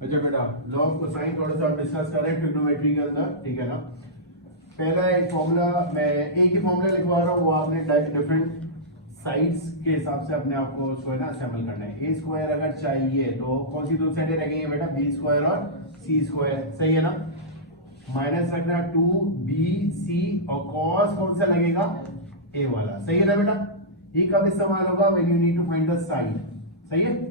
अच्छा बेटा, log cosine थोड़ा सा डिस्कस करें ट्रिग्नोमेट्री के अंदर, ठीक है ना। पहला एक फॉर्मूला, मैं एक ही फॉर्मूला लिखवा रहा हूँ, वो आपने डिफरेंट साइड्स के हिसाब से अपने आप को उसको है ना असेंबल करना है। ए स्क्वायर अगर चाहिए तो कौन सी दो साइडें रहेंगी बेटा, बी स्क्वायर और सी स्क्वायर, सही है ना। माइनस रखना 2bc और कॉस कौन सा लगेगा, ए वाला, सही है ना बेटा। ये कब इस्तेमाल होगा, when you need to find the side, सही है।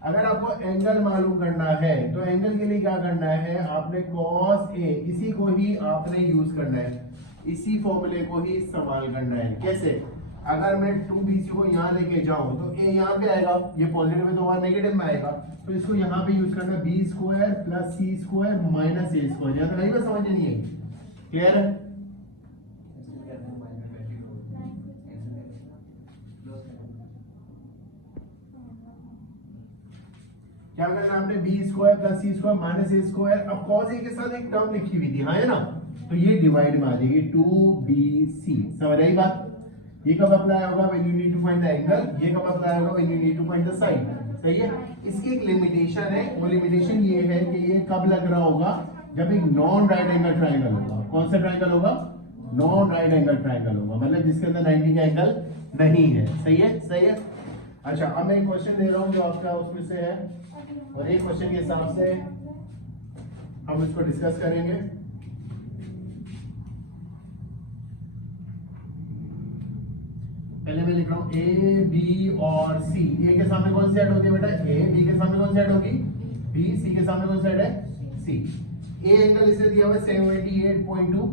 अगर आपको एंगल मालूम करना है तो एंगल के लिए क्या करना है, आपने cos A इसी को ही आपने यूज करना है, इसी फॉर्मूले को ही इस्तेमाल करना है। कैसे, अगर मैं 2bc को यहाँ लेके जाऊं तो A यहाँ पे आएगा, ये पॉजिटिव है तो वहां नेगेटिव में आएगा, तो इसको यहाँ पे यूज करना है, B square plus C square minus ए स्क्वायर। यहाँ तक आई बात समझ नहीं आई, क्लियर है। क्या करना है आपने, B square plus C square minus ए स्क्वायर। अब कॉस ए के साथ एक टर्म लिखी हुई थी, हाँ है ना, तो ये डिवाइड में आ जाएगी 2bc, समझ आई बात। ये कब अप्लाई होगा, when you need to find the angle, ये कब अप्लाई होगा, when you need to find the side, सही है। इसकी एक लिमिटेशन है, वो लिमिटेशन ये है कि ये कब लग रहा होगा, जब एक नॉन राइट एंगल ट्रायंगल होगा। कौन सा ट्रायंगल होगा, नॉन राइट एंगल ट्रायंगल होगा, मतलब जिसके अंदर 90 का एंगल नहीं है, सही है, सही है। अच्छा, अब मैं एक क्वेश्चन दे रहा हूं जो आपका उसमें से है, और एक क्वेश्चन के हिसाब से हम इसको डिस्कस करेंगे। पहले मैं लिख रहा हूं ए बी और सी। ए के सामने कौन सी साइड होती है बेटा, ए। बी के सामने कौन सी साइड होगी, बी। सी के सामने कौन सी साइड है, सी। ए एंगल इसे दिया हुआ है 78.2।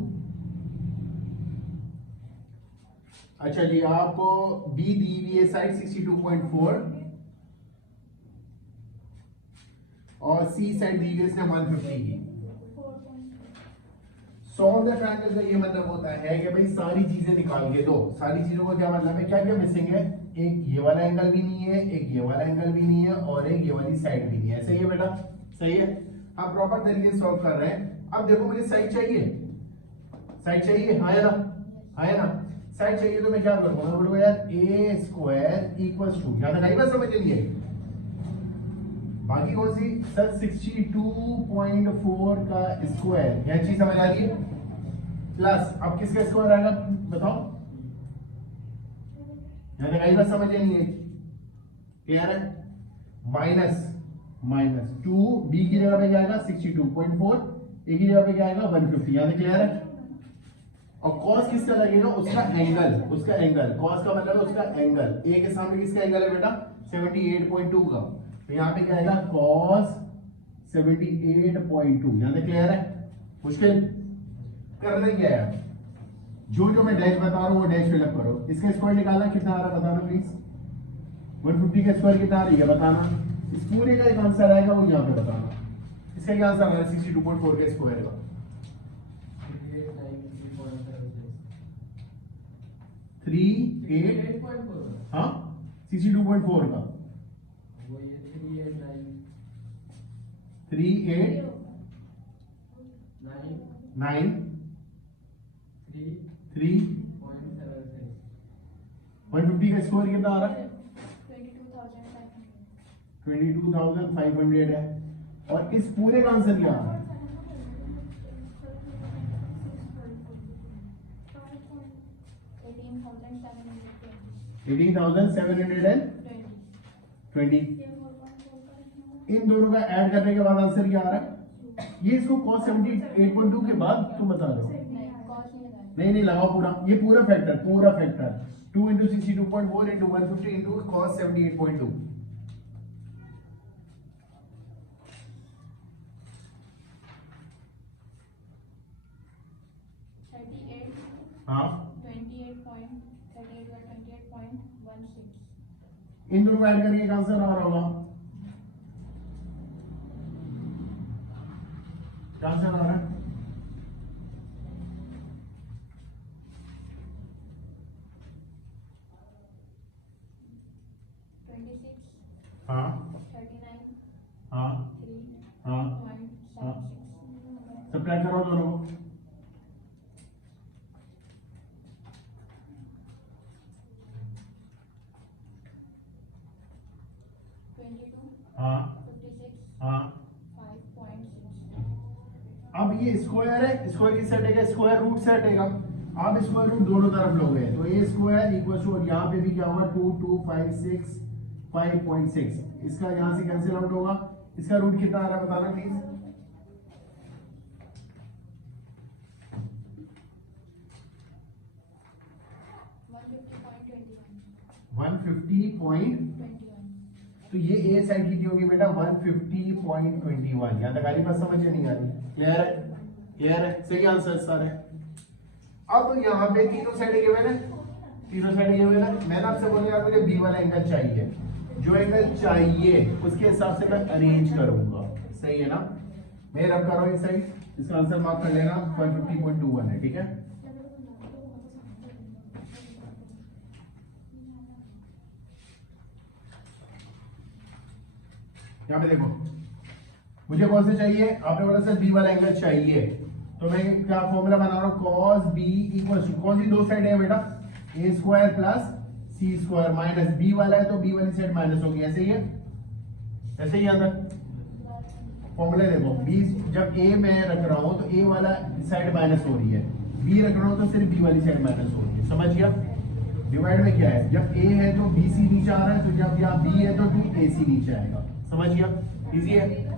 अच्छा जी, आपको बी दी हुई है साइड 62.4 और सी साइड दी हुई है इसने 150 की। सॉल्व द ट्रायंगल का ये मतलब होता है कि भाई सारी चीजें निकाल के दो। सारी चीजों का क्या मतलब है, क्या क्या मिसिंग है, एक ये वाला एंगल भी नहीं है, एक ये वाला एंगल भी नहीं है, और एक ये वाली साइड भी नहीं है, सही है बेटा, सही है। आप प्रॉपर तरीके से सॉल्व कर रहे हैं। अब देखो मुझे साइड चाहिए, साइड चाहिए, हाँ है ना, हाँ है ना। साइड चाहिए तो मैं क्या करूंगा, मैं बोलूंगा यार ए स्क्वायर इक्वल्स टू, यहां तक आई बात समझ नहीं आई। बाकी कौन सी सर, 62.4 का स्क्वायर, यह चीज समझ आ रही है। प्लस अब किसका स्क्वायर आएगा बताओ, यहां तक आई बात समझ नहीं है, क्लियर है। माइनस माइनस 2 बी की जगह पे क्या आएगा 62.4, ए की जगह पे क्या आएगा 150, यहां तक क्लियर है। और cos किसका लगेगा, उसका एंगल, उसका एंगल, cos का मतलब है उसका एंगल। ए के सामने किसका एंगल है बेटा 78.2 का, तो यहाँ पे क्या आएगा cos 78.2, यहां तक क्लियर है। मुश्किल करना क्या है, जो जो मैं डैश बता रहा हूँ वो डैश फिलअप करो। इसका स्क्वायर निकालना कितना आ रहा है बताना प्लीज, 150 का स्क्वायर कितना आ रही है बताना। इस पूरे का एक आंसर आएगा वो यहाँ पे बताना। इसका क्या आंसर आ रहा है 62.4 के स्क्वायर का, 38, हाँ 62.4 का 150 का स्क्वायर कितना आ रहा है 22,500 है, और इस पूरे का आंसर क्या आ रहा है 18,720। इन दोनों का ऐड करने के बाद आंसर क्या आ रहा है, ये इसको cos 78.2 के बाद तुम बता रहे हो, नहीं नहीं लगाओ पूरा, ये पूरा factor 2 into 62.4 into 150 into cos 78.2। हाँ इन दोनों को ऐड करके एक आंसर आ रहा होगा, क्या आंसर आ रहा है 26, हाँ 39, हाँ 3, हाँ हाँ, सब्ट्रैक्ट करो दोनों को, 22, हाँ 56, हाँ अब ये स्क्वायर है, स्क्वायर किससे हटेगा, स्क्वायर रूट से हटेगा। आप स्क्वायर रूट दोनों तरफ लोगे तो ए स्क्वायर इक्वल टू, और यहाँ पे भी क्या होगा 2 2 5 6 5.6, इसका यहाँ से कैंसिल आउट होगा। इसका रूट कितना आ रहा है बताना प्लीज। 150. तो ये ए साइड की होगी बेटा 150.21। यहाँ तक आ रही बात समझ नहीं आ रही? क्लियर है? क्लियर है? सही आंसर सारे। अब यहाँ पे तीनों साइड गिवन है, तीनों साइड गिवन है। मैंने आपसे बोला यार मुझे बी वाला एंगल चाहिए, जो एंगल चाहिए उसके हिसाब से मैं अरेंज करूंगा, सही है ना। मैं रब कर रहा हूँ इस साइड, इसका आंसर मार्क कर लेना 150.21 है, ठीक है। यहाँ पे देखो मुझे कौन से चाहिए, आपने बोला सर बी वाला एंगल चाहिए, तो मैं क्या फॉर्मूला बना रहा हूँ, cos b इक्वल टू, कौन सी दो साइड है बेटा, a square plus C square minus B वाला है तो बी वाली साइड माइनस होगी, ऐसे ही है, ऐसे ही आता फॉर्मूला। देखो b जब a मैं रख रहा हूँ तो a वाला साइड माइनस हो रही है, b रख रहा हूँ तो सिर्फ b वाली साइड माइनस हो रही है, समझ गया। डिवाइड में क्या है, जब a है तो bc नीचे आ रहा है, तो जब यहाँ b है तो ac नीचे आएगा, समझ गया, इजी है।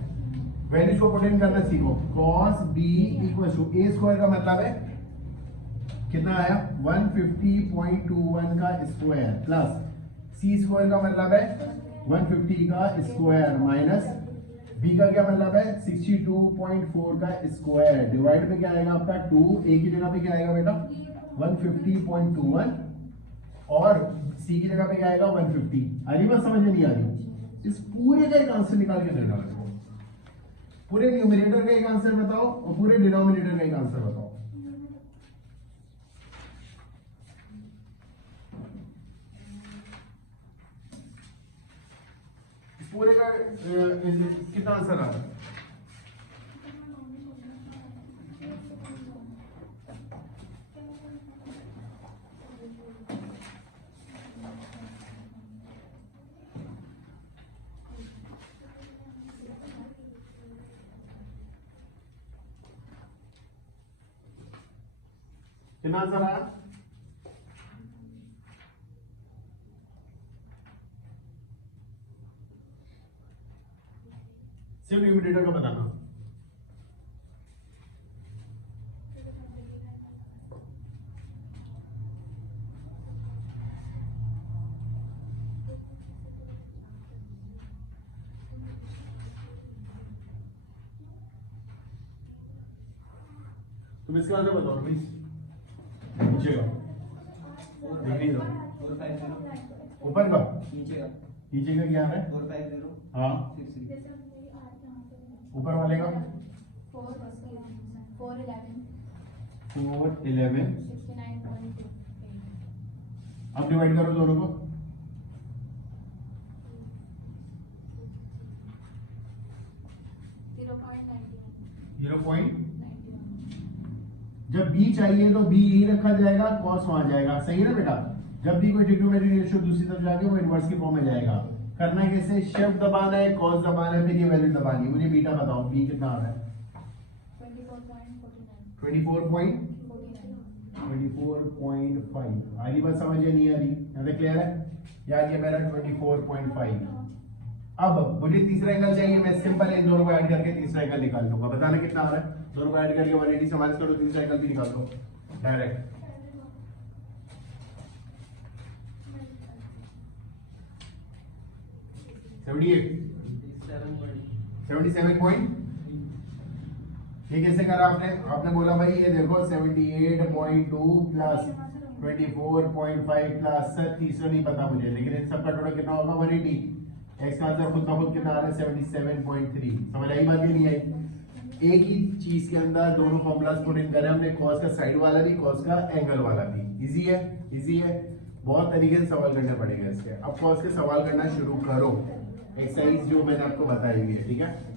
वैल्यूज को पुट इन करना सीखो। cos b equal to a square का मतलब है कितना आया 150.21 का स्क्वायर प्लस c स्क्वायर का मतलब है 150 का स्क्वायर माइनस b का क्या मतलब है 62.4 का स्क्वायर, डिवाइड में क्या आएगा आपका 2, a की जगह पे क्या आएगा बेटा 150.21 और c की जगह पे क्या आएगा 150। अभी बात समझ में नहीं आ रही, इस पूरे का एक आंसर निकाल के देना है, पूरे न्यूमरेटर का एक आंसर बताओ और पूरे डिनोमिनेटर का एक आंसर बताओ। इस पूरे का कितना आंसर आ रहा है, कितना आंसर आया, सिर्फ न्यूमरेटर का बताना। तुम इसका आंसर बताओ प्लीज। नीचे का डिग्री का ऊपर का नीचे का क्या है 450 हाँ 63 ऊपर वाले का 411 अब डिवाइड करो दोनों को, जीरो पॉइंट। जब b चाहिए तो b यही रखा जाएगा, cos वहां जाएगा, सही है ना बेटा। जब भी कोई ट्रिग्नोमेट्रिक रेशियो दूसरी तरफ जाके वो इनवर्स की फॉर्म में जाएगा। करना कैसे, शिफ्ट दबाना है, cos दबाना है, फिर ये वैल्यू दबानी है। मुझे बीटा बताओ, b कितना आ रहा है 24.5। आगे बात समझ नहीं आ रही, यहाँ पे क्लियर है यार, ये मेरा 24.5। अब मुझे तीसरा एंगल चाहिए, मैं सिंपल इन दोनों को ऐड करके तीसरा एंगल निकाल लूंगा। बताना कितना आ रहा है, दोनों को ऐड करके 180 से माइनस करो, तीसरा एंगल भी निकाल दो डायरेक्ट। ये कैसे करा आपने, आपने बोला भाई ये देखो 78.2 प्लस 24.5 प्लस तीसरा नहीं पता मुझे, लेकिन इन सबका टोटल कितना होगा 180। एक्स का आंसर खुद का खुद कितना आ रहा है 77.3। समझ आई बात, ये नहीं आई। एक ही चीज के अंदर दोनों फॉर्मूलाज पुट इन करें हमने, कॉस का साइड वाला भी, कॉस का एंगल वाला भी। इजी है, इजी है, बहुत तरीके से सवाल करने पड़ेगा इसके। अब कॉस के सवाल करना शुरू करो, एक्सरसाइज जो मैंने आपको बताई हुई है, ठीक है।